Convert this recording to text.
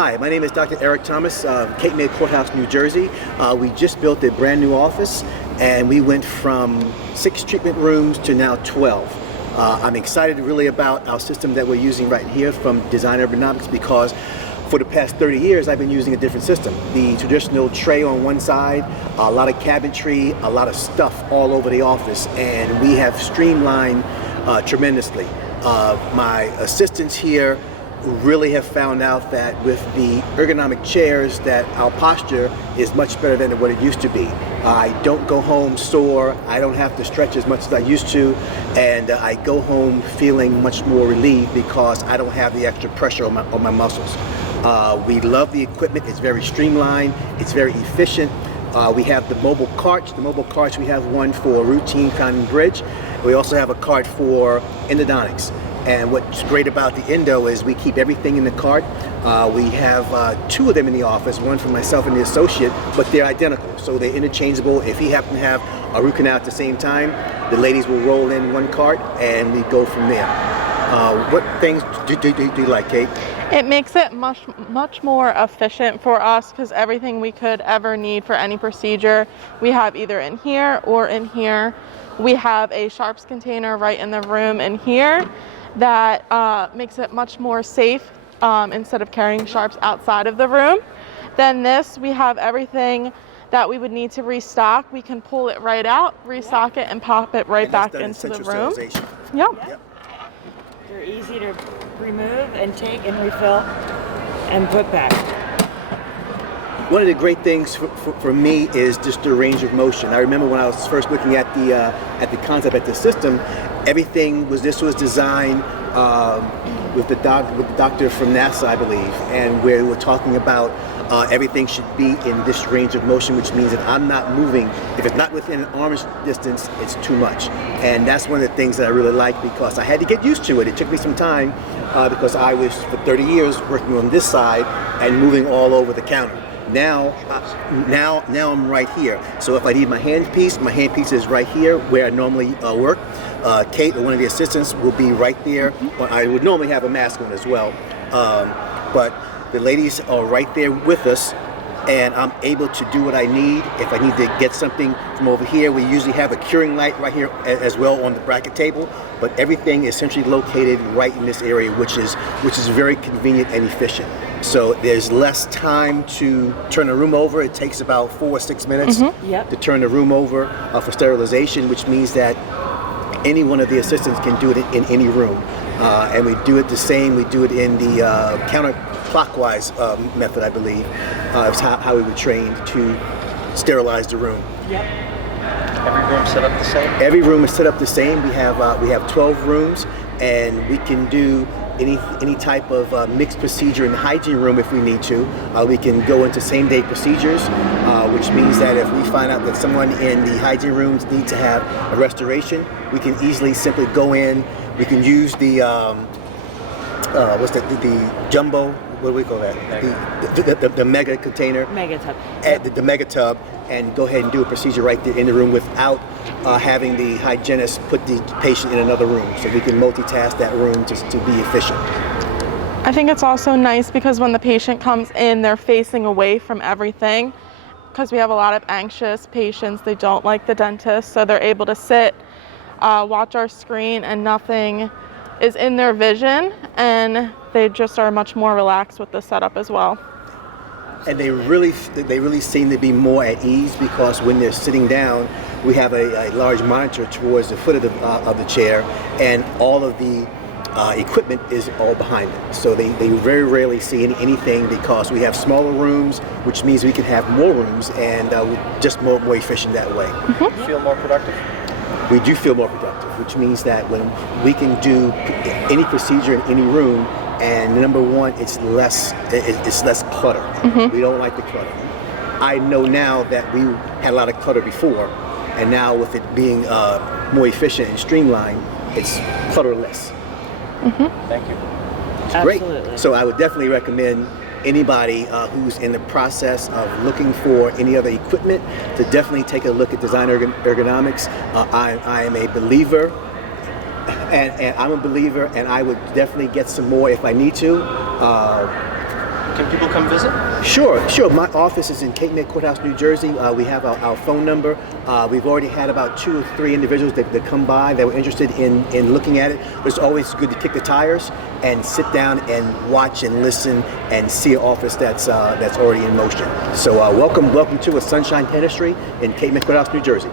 Hi, my name is Dr. Eric Thomas of Cape May Courthouse, New Jersey. We just built a brand new office and we went from 6 treatment rooms to now 12. I'm excited really about our system that we're using right here from Design Ergonomics because for the past 30 years I've been using a different system. The traditional tray on one side, a lot of cabinetry, a lot of stuff all over the office, and we have streamlined tremendously. My assistants here really have found out that with the ergonomic chairs that our posture is much better than what it used to be. I don't go home sore, I don't have to stretch as much as I used to, and I go home feeling much more relieved because I don't have the extra pressure on my muscles. We love the equipment, it's very streamlined, it's very efficient. We have the mobile carts. The mobile carts, we have one for routine crown and bridge. We also have a cart for endodontics. And what's great about the endo is we keep everything in the cart. We have 2 of them in the office, one for myself and the associate, but they're identical, so they're interchangeable. If he happens to have a root canal at the same time, the ladies will roll in one cart and we go from there. What things do you like, Kate? It makes it much more efficient for us because everything we could ever need for any procedure, we have either in here or in here. We have a sharps container right in the room in here that makes it much more safe instead of carrying sharps outside of the room. Then this, we have everything that we would need to restock. We can pull it right out, restock it, and pop it right back into the room. Yep. They're easy to remove and take and refill and put back. One of the great things for me is just the range of motion. I remember when I was first looking at the concept, at the system, everything was designed with the doctor from NASA, I believe, and where we were talking about everything should be in this range of motion, which means that I'm not moving. If it's not within an arm's distance, it's too much. And that's one of the things that I really like because I had to get used to it. It took me some time because I was, for 30 years, working on this side and moving all over the counter. Now I'm right here. So if I need my handpiece is right here where I normally work. Kate, or one of the assistants, will be right there. Well, I would normally have a mask on as well. But the ladies are right there with us, and I'm able to do what I need. If I need to get something from over here, we usually have a curing light right here as well on the bracket table, but everything is essentially located right in this area, which is very convenient and efficient. So there's less time to turn a room over. It takes about 4 or 6 minutes to turn the room over for sterilization, which means that any one of the assistants can do it in any room. And we do it the same. We do it in the counterclockwise method, I believe. It's how we were trained to sterilize the room. Yep. Every room set up the same? Every room is set up the same. We have 12 rooms, and we can do any type of mixed procedure in the hygiene room if we need to. We can go into same-day procedures, which means that if we find out that someone in the hygiene rooms needs to have a restoration, we can easily simply go in. We can use the the jumbo, what do we call that? The mega container. Mega tub. The mega tub, and go ahead and do a procedure right there in the room without having the hygienist put the patient in another room. So we can multitask that room just to be efficient. I think it's also nice because when the patient comes in, they're facing away from everything because we have a lot of anxious patients. They don't like the dentist, so they're able to sit, watch our screen, and nothing is in their vision, and they just are much more relaxed with the setup as well. And they really seem to be more at ease because when they're sitting down, we have a large monitor towards the foot of the chair, and all of the equipment is all behind them. So they very rarely see anything because we have smaller rooms, which means we can have more rooms, and we're just more efficient that way. You feel more productive? We do feel more productive, which means that when we can do any procedure in any room, and number one, it's less clutter. We don't like the clutter. I know now that we had a lot of clutter before, and now with it being more efficient and streamlined, it's clutterless. Thank you. It's Absolutely. great. So I would definitely recommend anybody who's in the process of looking for any other equipment to definitely take a look at Design Ergonomics. I am a believer, and I'm a believer, and I would definitely get some more if I need to. can people come visit? Sure. My office is in Cape May Courthouse, New Jersey. We have our phone number. We've already had about 2 or 3 individuals that come by that were interested in looking at it. But it's always good to kick the tires and sit down and watch and listen and see an office that's already in motion. So welcome to a Sunshine Dentistry in Cape May Courthouse, New Jersey.